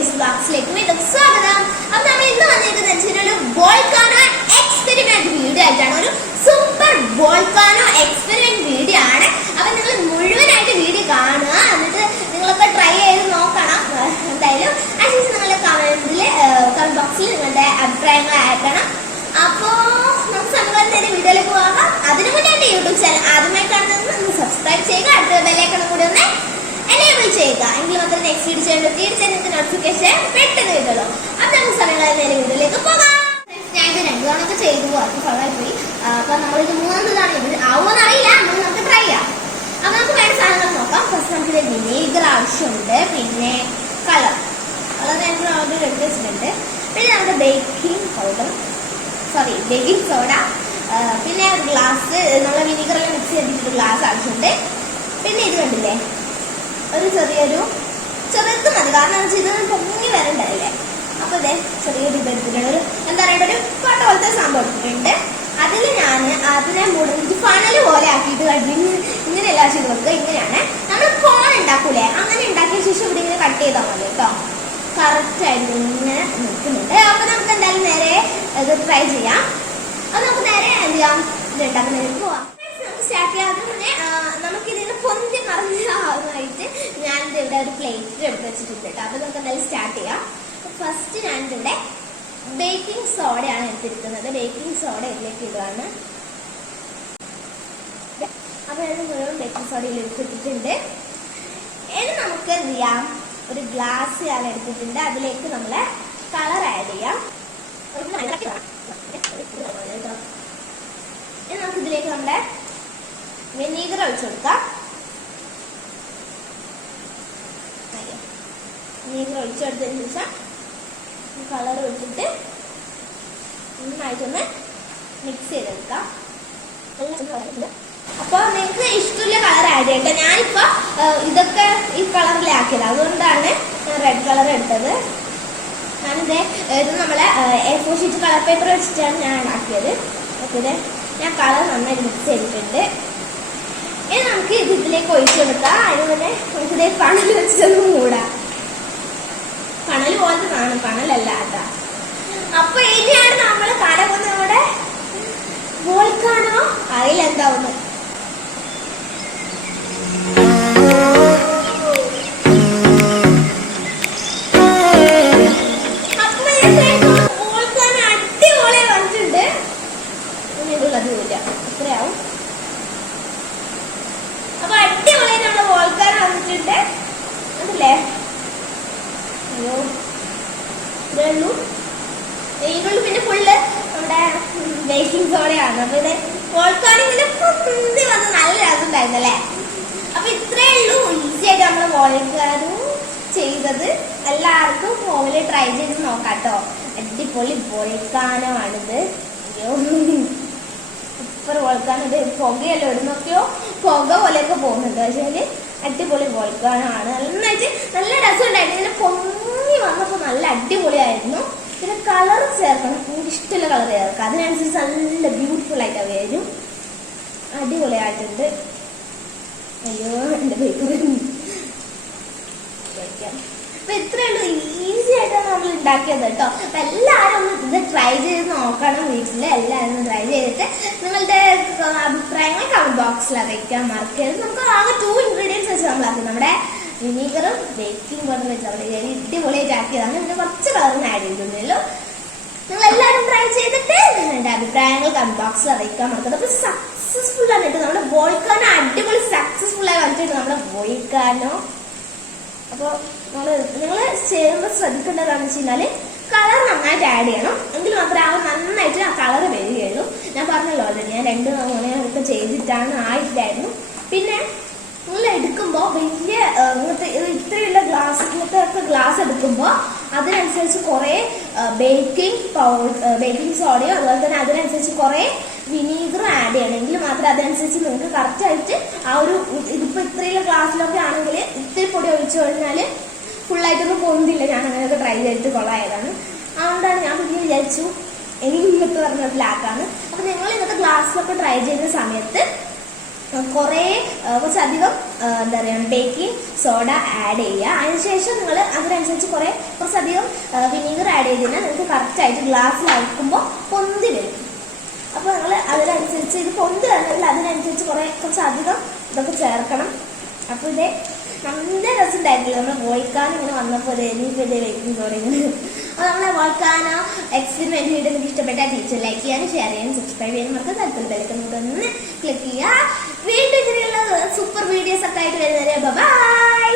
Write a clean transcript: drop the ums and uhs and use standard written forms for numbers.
വേദൂസ് വ്ലോഗ്സിലേക്ക് വീണ്ടും സ്വാഗതം. അപ്പോൾ നമ്മൾ ഇന്ന് വന്നിരിക്കുന്നത് ഒരു വോൾക്കാനോ എക്സ്പെരിമെന്റ് വീഡിയോ ആയിട്ടാണ്. ഒരു സൂപ്പർ വോൾക്കാനോ എക്സ്പെരിമെന്റ് വീഡിയോ ആണ്. അപ്പോൾ നിങ്ങൾ മുഴുവനായിട്ട് വീഡിയോ കാണുക, എന്നിട്ട് നിങ്ങളൊക്കെ ട്രൈ ചെയ്ത് നോക്കണം. എന്തായാലും അതിനുശേഷം നിങ്ങളുടെ കമന്റ് ബോക്സിൽ നിങ്ങളുടെ അഭിപ്രായങ്ങൾ അയക്കണം. അപ്പോൾ നമുക്ക് സമയത്ത് വീഡിയോയിലേക്ക് പോകാം. അതിനു മുന്നേ എന്റെ യൂട്യൂബ് ചാനൽ ആദ്യമായി കാണുന്നത് സബ്സ്ക്രൈബ് ചെയ്യുക, അടുത്ത ബെല്ലൈക്കൺ കൂടി ഒന്ന് എനേബിൾ ചെയ്യുക. എങ്കിൽ മാത്രമേ നെക്സ്റ്റ് വീഡിയോ ചെയ്യുമ്പോൾ തീർച്ചയായും നിങ്ങൾക്ക് നോട്ടിഫിക്കേഷൻ പെട്ടെന്ന് കിട്ടുള്ളൂ. അപ്പോൾ നമുക്ക് സമയങ്ങളിൽ നേരെ വീഡിയോയിലേക്ക് പോകാം. ഞാൻ ഇത് 2 തവണ ചെയ്തു അത് ഫലമായി പോയി. അപ്പോൾ നമ്മളിത് 3 തവണ ആവുമെന്ന് അറിയില്ല, നമുക്ക് ട്രൈ ചെയ്യാം. അപ്പോൾ നമുക്ക് വേണ്ട സാധനങ്ങൾ നോക്കാം. ഫസ്റ്റ് നമുക്ക് വിനീഗർ ആവശ്യമുണ്ട്, പിന്നെ കളർ ഞാൻ ഓൾറെഡി എടുത്ത് വെച്ചിട്ടുണ്ട്. പിന്നെ നമ്മുടെ ബേക്കിംഗ് സോഡ, പിന്നെ ഒരു ഗ്ലാസ് നമ്മൾ വിനീഗറെല്ലാം മിക്സ് ചെയ്തിട്ടൊരു ഗ്ലാസ് ആവശ്യമുണ്ട്. പിന്നെ ഇത് കണ്ടില്ലേ, ഒരു ചെറിയത് മതി, കാരണം ഇത് പൊങ്ങി വരണ്ടല്ലേ. അപ്പൊ ഇതേ ചെറിയൊരു ഇത് എടുത്തിട്ടുണ്ട്, ഒരു എന്താ പറയുക, ഒരു കോട്ട പോലത്തെ സംഭവം എടുത്തിട്ടുണ്ട്. അതിൽ ഞാൻ അതിനെ മുടിഞ്ഞ് ഫണല് പോലെ ആക്കിയിട്ട് കഴിഞ്ഞ് ഇങ്ങനെയല്ല ചെയ്ത് വെക്കുക. ഇങ്ങനെയാണ് നമ്മൾ കോൺ ഉണ്ടാക്കൂലേ, അങ്ങനെ ഉണ്ടാക്കിയ ശേഷം ഇവിടെ ഇങ്ങനെ കട്ട് ചെയ്താൽ മതി കേട്ടോ. കറക്റ്റ് ആയിട്ട് ഇങ്ങനെ നിൽക്കുന്നുണ്ട്. അപ്പൊ നമുക്ക് എന്തായാലും നേരെ ഇത് ട്രൈ ചെയ്യാം. അത് നമുക്ക് നേരെ എന്ത് ചെയ്യാം, ഇത് ഉണ്ടാക്കുന്നതിലേക്ക് പോവാം. നമുക്ക് സ്റ്റാർട്ട് ചെയ്യാം. അതിന് മുന്നേ നമുക്കിതിന് പൊന്തി മറിഞ്ഞായിട്ട് ഞാനിത് ഇവിടെ ഒരു പ്ലേറ്റ് എടുത്ത് വെച്ചിട്ടുണ്ട് കേട്ടോ. അപ്പൊ നമുക്ക് എന്തായാലും സ്റ്റാർട്ട് ചെയ്യാം. ഫസ്റ്റ് ഞാനിതിവിടെ ബേക്കിംഗ് സോഡയാണ് എടുത്തിരിക്കുന്നത്. ബേക്കിംഗ് സോഡ ഇതിലേക്ക് ഇടുകയാണ്. അപ്പൊ ഞാൻ മുഴുവൻ ബേക്കിംഗ് സോഡയിൽ എടുത്തിട്ടുണ്ട്. ഇനി നമുക്ക് എന്ത് ചെയ്യാം, ഒരു ഗ്ലാസ് ഞാൻ എടുത്തിട്ടുണ്ട്. അതിലേക്ക് നമ്മൾ കളർ ആഡ് ചെയ്യാം. ഇനി നമുക്ക് ഇതിലേക്ക് നമ്മുടെ വിനീഗർ ഒഴിച്ചു കൊടുക്കാം. വിനീഗർ ഒഴിച്ചെടുത്തതിന് ശേഷം കളർ ഒഴിച്ചിട്ട് നന്നായിട്ടൊന്ന് മിക്സ് ചെയ്തെടുക്കാം. അപ്പൊ നിങ്ങൾക്ക് ഇഷ്ടമുള്ള കളർ ആഡ് ചെയ്യട്ടെ. ഞാനിപ്പോ ഇതൊക്കെ ഈ കളറിലാക്കിയത്, അതുകൊണ്ടാണ് റെഡ് കളർ എടുത്തത്. ഞാനിത് ഇത് നമ്മളെ A4 ഷീറ്റ് കളർ പേപ്പർ വെച്ചിട്ടാണ് ഞാൻ ഉണ്ടാക്കിയത്. ഓക്കെ, ഞാൻ കളർ നന്നായിട്ട് മിക്സ് ചെയ്തിട്ടുണ്ട്. ഇനി നമുക്ക് ഇതിലേക്ക് ഒഴിച്ചു കൊടുക്കാം. അതിനുപോലെ നമുക്കിത് പണൽ വെച്ചൊന്നും മൂടാം. പണൽ പോലത്തെ കാണും, പണലല്ല കേട്ടോ. അപ്പൊ ഇനിയാണ് നമ്മൾ കടകുന്ന നമ്മുടെ വോൾക്കാനോ അതിലെന്താവുന്നത്. വോൾക്കാനോ അടിപൊളി വന്നിട്ടുണ്ട്. അതുമില്ല, ഇത്രയാവും. അപ്പൊ അടിപൊളി നമ്മുടെ വോൾക്കാനോ വന്നിട്ടുണ്ട്. അതല്ലേ, അയ്യോ ഇതേയുള്ളൂ. പിന്നെ ഫുള്ള് നമ്മുടെ ബേക്കിംഗ് സോഡയാണ്. അപ്പൊ ഇത് വോൾക്കാനോ ഇങ്ങനെ പൊന്തി വന്ന് നല്ല രസമുണ്ടായിരുന്നല്ലേ. അപ്പൊ ഇത്രയേ ഉള്ളൂ, ഈസി ആയിട്ട് നമ്മള് വോൾക്കാനോ ചെയ്തത്. എല്ലാവർക്കും ഹോമില് ട്രൈ ചെയ്ത് നോക്കാട്ടോ. അടിപൊളി വോൾക്കാനോ ആണിത്. അയ്യോ സൂപ്പർ വോൾക്കാനോ. ഇത് പുകയല്ലോ, ഇടുന്നൊക്കെയോ പുക പോലെയൊക്കെ പോകുന്നുണ്ട്. പക്ഷേ അടിപൊളി വോൾക്കാനോ ആണ്. നന്നായിട്ട് നല്ല രസമുണ്ടായിരുന്നു. ഇങ്ങനെ പൊങ്ങി വന്നപ്പോ നല്ല അടിപൊളിയായിരുന്നു. പിന്നെ കളർ ചേർക്കണം, എനിക്ക് ഇഷ്ടമുള്ള കളർ ചേർക്കാം. അതിനനുസരിച്ച് നല്ല ബ്യൂട്ടിഫുൾ ആയിട്ട് വരും. അടിപൊളിയായിട്ടുണ്ട്. അയ്യോ എന്റെ പേപ്പർ. അപ്പൊ ഇത്രയുള്ളൂ, ഈസി ആയിട്ടാണ് നമ്മൾ ഉണ്ടാക്കിയത് കേട്ടോ. അപ്പൊ എല്ലാവരും ഒന്ന് ഇത് ട്രൈ ചെയ്ത് നോക്കണം വീട്ടില്. എല്ലാവരും ഒന്ന് ട്രൈ ചെയ്തിട്ട് നിങ്ങളുടെ അഭിപ്രായങ്ങൾ കമന്റ് ബോക്സിൽ അറിയിക്കാൻ മറക്കരുത്. നമുക്ക് ആകെ 2 ഇൻഗ്രീഡിയൻസ് വെച്ച് നമ്മളാക്കി, നമ്മുടെ വിനീഗറും ബേക്കിംഗ് പൗഡറും വെച്ച് നമ്മൾ അടിപൊളിയായിട്ട് ആക്കിയതാണ്. പിന്നെ കുറച്ച് കളറിന് ആഡ് ചെയ്തിട്ടുണ്ടല്ലോ. നിങ്ങൾ എല്ലാവരും ട്രൈ ചെയ്തിട്ട് നിങ്ങളുടെ അഭിപ്രായങ്ങൾ കമന്റ് ബോക്സിൽ അറിയിക്കാൻ മറക്കരുത്. അപ്പൊ സക്സസ്ഫുൾ ആണ് കേട്ടോ നമ്മുടെ വോൾക്കാനോ. അടിപൊളി സക്സസ്ഫുൾ ആയി വന്നിട്ടുണ്ട് നമ്മുടെ വോൾക്കാനോ. അപ്പോൾ നിങ്ങൾ ചെയ്യുമ്പോൾ ശ്രദ്ധിക്കേണ്ടതാണെന്ന് വെച്ച് കഴിഞ്ഞാൽ കളർ നന്നായിട്ട് ആഡ് ചെയ്യണം. എങ്കിൽ മാത്രമേ നന്നായിട്ട് ആ കളർ വരികയുള്ളൂ. ഞാൻ പറഞ്ഞല്ലോ ഓൾറെഡി, ഞാൻ 2 തവണയൊക്കെ ചെയ്തിട്ടാണ് ആയിട്ടായിരുന്നു. പിന്നെ നിങ്ങൾ എടുക്കുമ്പോൾ വലിയ ഇത്രയുള്ള ഗ്ലാസ് എടുക്കുമ്പോൾ അതിനനുസരിച്ച് കുറേ ബേക്കിംഗ് സോഡയോ അതുപോലെ തന്നെ അതിനനുസരിച്ച് കുറേ വിനീഗറും ആഡ് ചെയ്യണം. എങ്കിൽ മാത്രമേ അതനുസരിച്ച് നിങ്ങൾക്ക് കറക്റ്റായിട്ട് ആ ഒരു ഇതിപ്പോൾ ഇത്രയുള്ള ഗ്ലാസ്സിലൊക്കെ ആണെങ്കിൽ ഇത്തിരി പൊടി ഒഴിച്ചു കഴിഞ്ഞാൽ ഫുള്ളായിട്ടൊന്നും പൊന്തില്ല. ഞാൻ അങ്ങനെയൊക്കെ ട്രൈ ചെയ്തിട്ട് കൊള്ളായതാണ്. അതുകൊണ്ടാണ് ഞാൻ പിന്നെ വിചാരിച്ചു എനിക്ക് ഇങ്ങനത്തെ പറഞ്ഞതിലാക്കാണ്. അപ്പം നിങ്ങൾ ഇന്നത്തെ ഗ്ലാസ്സിലൊക്കെ ട്രൈ ചെയ്യുന്ന സമയത്ത് കുറച്ചധികം എന്താ പറയുക ബേക്കിംഗ് സോഡ ആഡ് ചെയ്യുക. അതിനുശേഷം നിങ്ങൾ അതിനനുസരിച്ച് കുറച്ചധികം വിനീഗർ ആഡ് ചെയ്ത് കഴിഞ്ഞാൽ നിങ്ങൾക്ക് കറക്റ്റായിട്ട് ഗ്ലാസ്സിലാക്കുമ്പോൾ പൊന്തി വരും. അപ്പോൾ നിങ്ങൾ അതിനനുസരിച്ച് ഇത് പൊന്തി വരണമെങ്കിൽ അതിനനുസരിച്ച് കുറച്ചധികം ഇതൊക്കെ ചേർക്കണം. അപ്പോൾ ഇത് നല്ല രസമുണ്ടായിട്ടില്ല. നമ്മൾ വോൾക്കാനോ ഇങ്ങനെ വന്നപ്പോൾ എനിക്ക് ബേക്കിംഗ് സോഡ ഇങ്ങനെ. അപ്പോൾ നമ്മളെ വോൾക്കാനോ എക്സ്പെരിമെന്റ് വീഡിയോ നിങ്ങൾക്ക് ഇഷ്ടപ്പെട്ടാൽ ടീച്ചർ ലൈക്ക് ചെയ്യാനും ഷെയർ ചെയ്യാനും സബ്സ്ക്രൈബ് ചെയ്യാനും നമുക്ക് താല്പര്യം ഒന്ന് ക്ലിക്ക് ചെയ്യുക. വീണ്ടും ഇങ്ങനെയുള്ള സൂപ്പർ വീഡിയോസ് ഒക്കെ ആയിട്ട് വരുന്നവരെ ബൈ.